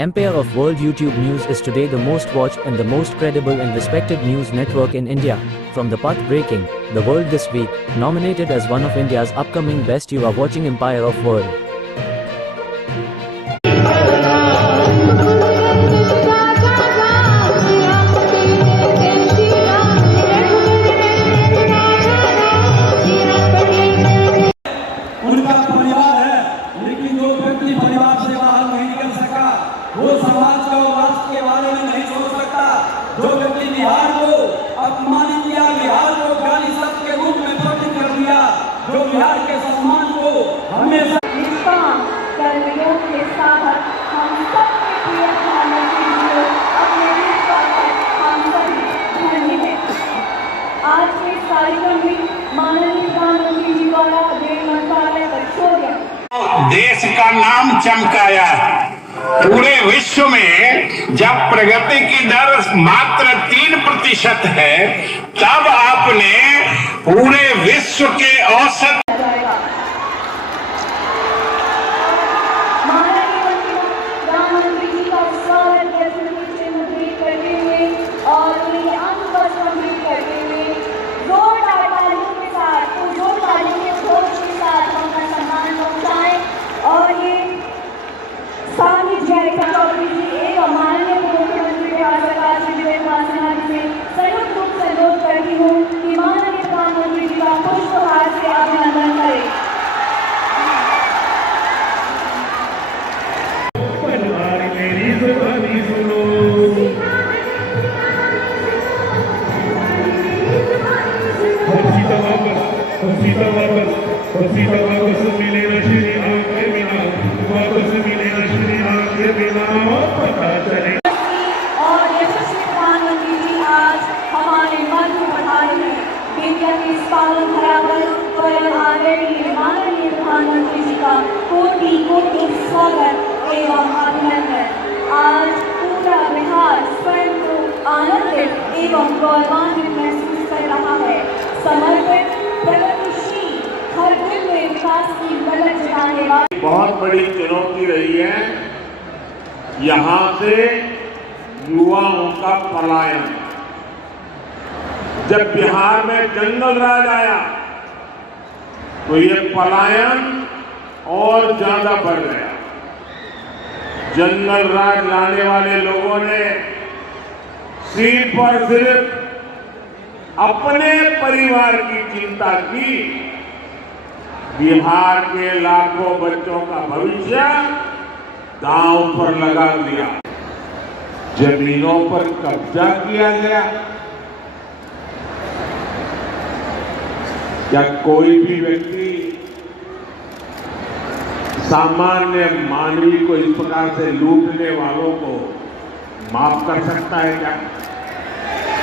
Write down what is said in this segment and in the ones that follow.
Empire of World YouTube News is today the most watched and the most credible and respected news network in India. From the path-breaking, The World This Week, nominated as one of India's upcoming best, you are watching Empire of World. उनका परिवार है, लेकिन जो व्यक्ति परिवार से बाहर नहीं निकल सका, वो समाज का और राष्ट्र के बारे में नहीं सोच सकता। जो व्यक्ति बिहार को अपमानित किया, बिहार को गाली शब्द के रूप में प्रकट कर दिया, जो बिहार के सम्मान को हमेशा कर्मियों के साथ हम सबके प्रिय प्रधानमंत्री जी को अपने दिल पर हम सभी धन्य हैं। आज के कार्यक्रम में माननीय प्रधानमंत्री जी द्वारा रेल मंत्रालय पेट्रोलियम देश का नाम चमकाया। पूरे विश्व में जब प्रगति की दर मात्र 3% है, तब आपने पूरे विश्व के औसत प्रधानमंत्री जी का स्वागत करते हुए और उन्हें अंत संबोधित करते हुए जोरदार तालियों के साथ, जोर तालियों के घोष के साथ उनका सम्मान पहुंचाएं। और ये स्वामी जयप्रकाश चौधरी जी एवं माननीय मुख्यमंत्री बिहार सरकार श्री विजय कुमार सिन्हा जी से संयुक्त रूप से अनुरोध करती हूँ कि माननीय प्रधानमंत्री जी का पुष्पहार से अभिनंदन करें। और यशस्वी प्रधानमंत्री जी आज हमारे मन को बढ़ा रहे हैं। बेटिया के इस पावन धरातल पर आदरणीय माननीय प्रधानमंत्री जी का कोटि कोटि स्वागत एवं अभिनंदन। आज पूरा बिहार स्वयं को आनंदित एवं गौरवान्वित महसूस कर रहा है। समर्पित, प्रगतिशील, हर दिल में विकास की ललक जगाने वाली बहुत बड़ी चुनौती रही है यहाँ से युवाओं का पलायन। जब बिहार में जंगल राज आया तो ये पलायन और ज्यादा बढ़ गया। जंगल राज लाने वाले लोगों ने सिर्फ और सिर्फ अपने परिवार की चिंता की। बिहार के लाखों बच्चों का भविष्य दांव पर लगा दिया। जमीनों पर कब्जा किया गया। क्या कोई भी व्यक्ति सामान्य मानवी को इस प्रकार से लूटने वालों को माफ कर सकता है? क्या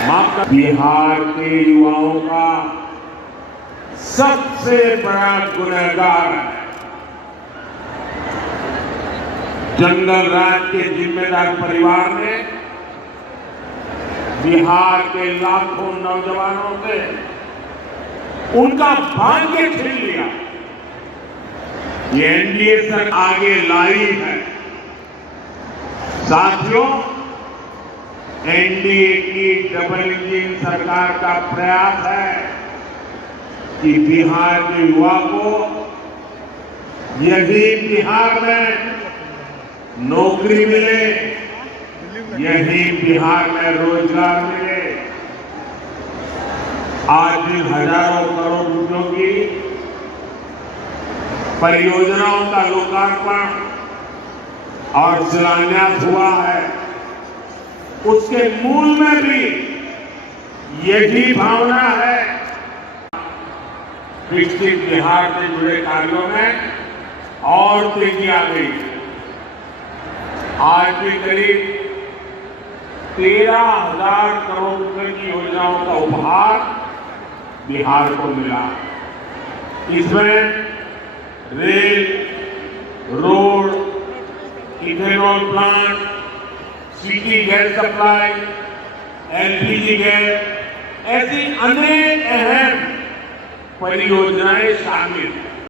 माफ कर? बिहार के युवाओं का सबसे बड़ा गुनहगार है जंगल राज के जिम्मेदार परिवार ने बिहार के लाखों नौजवानों से उनका भाग्य छीन लिया। ये एनडीए सरकार आगे लाई है। साथियों, एनडीए की डबल इंजन सरकार का प्रयास है कि बिहार के युवा को यही बिहार में नौकरी मिले, यही बिहार में रोजगार मिले। आज भी हजारों करोड़ रुपयों की परियोजनाओं का लोकार्पण और शिलान्यास हुआ है। उसके मूल में भी यही भावना है। विकसित बिहार से जुड़े कार्यों में और तेजी आ गई। आज भी करीब 13,000 करोड़ रुपए की योजनाओं का उपहार बिहार को मिला। इसमें rail, road, ethanol plant, city gas supply, LPG gas, ऐसी अनेक अहम परियोजनाएं शामिल हैं।